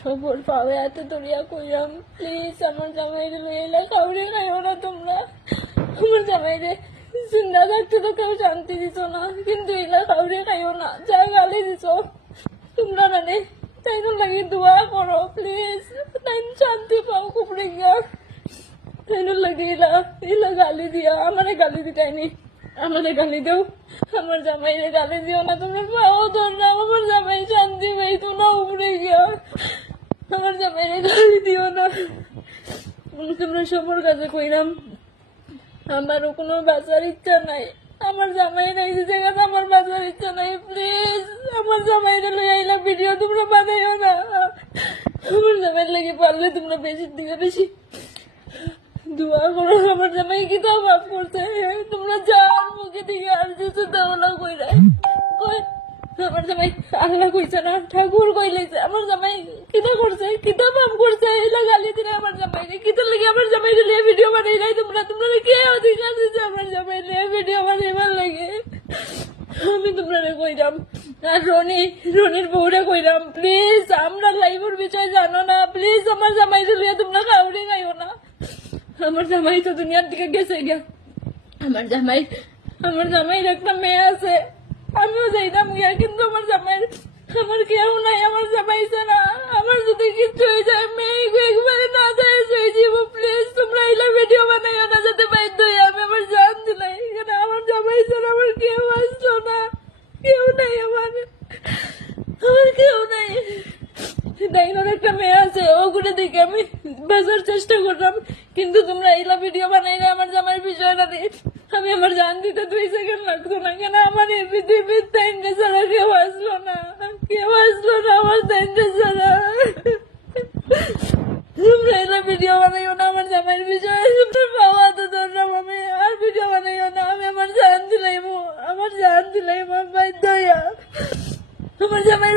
সবর পাবে এত দরিয়া কইরাম প্লিজ আমার জামাইরে লইলা কাউরে খাইও না তোমরা আমার জামাইরে জিন্দা থাকতে তো কেউ শান্তি দিত না কিন্তু এলা কাউরে খাইও না যা গালি দিছ তোমরা মানে তাই লাগে দোয়া করো প্লিজ তাই শান্তি পাও কুপড়ে গিয়া তাই লাগে এলা গালি দিয়া আমারে গালি দিতাইনি আমাদের গালি দেও আমার জামাইরে গালি দিও না তোমরা পাও তোমরা আমার জামাই শান্তি পাইতো না উপরে গিয়া আমার জামাইরে গালি দিও না তোমরা সবার কাছে কইরাম আমারও কোনো বাঁচার ইচ্ছা নাই আমার জামাই নাই যে জায়গাতে আমার বাঁচার ইচ্ছা নাই প্লিজ আমার জামাইরে লই আইলা ভিডিও তোমরা বানাইও না আমার জামাইয়ের লাগে পারলে তোমরা বেশি দিকে বেশি দোয়া করো আমার জামাই কি তো মাফ করতে তোমরা যার মুখে দিকে আর যেতে দাও না কইরা কই আমার জামাই আল্লাহ কইছে না ঠাকুর কইলেছে আমার জামাই কিতা করছে কিতা মাফ করছে এলা গালি দিলে আমার জামাইরে কিতা লাগে আমার জামাইরে লিয়ে ভিডিও বানাই নাই তোমরা কে অধিকার দিছে আমার জামাই লিয়ে ভিডিও বানাইবার লাগে আমি তোমরা কইরাম আর রনির বউরে কইরাম প্লিজ আমরা লাইভের বিষয় জানো না প্লিজ আমার জামাইরে লিয়ে তোমরা কাউরে গাইও না আমার জামাই তো দুনিয়ার দিকে গেছে গিয়া আমার জামাইয়ের একটা মেয়ে আছে আমিও যাইতাম গিয়া কিন্তু আমার জামাইয়ের আমার কেউ নাই আমার জামাই ছাড়া আমার যদি কিছু হয়ে যায় মেয়ে একবারে না যায় যাইব প্লিজ তোমরা এলা ভিডিও বানাইও না যাতে বাধ্য হয়ে আমি আমার জান দিলাই এখানে আমার জামাই ছাড়া আমার কেউ আসলো না কেউ নাই আমার কেউ নাই ডাইনোর একটা মেয়ে আছে ওগুলো দেখে আমি বাঁচার চেষ্টা করলাম কিন্তু তোমরা এইলা ভিডিও বানাইলে আমার জামাইয়ের বিষয়টা দিয়ে আমি আমার জান দিতে 2 সেকেন্ড লাগতো না কেন আমার এই পৃথিবীর তাইনটা ছাড়া কেউ আসলো না আমার তাইনটা ছাড়া তোমরা এইলা ভিডিও বানাইও না আমার জামাইয়ের বিষয়ে তোমরা পাওয়া তো ধরলাম আমি আর ভিডিও বানাইও না আমি আমার জান দিলাইমো বাধ্য হইয়া আমার জামাই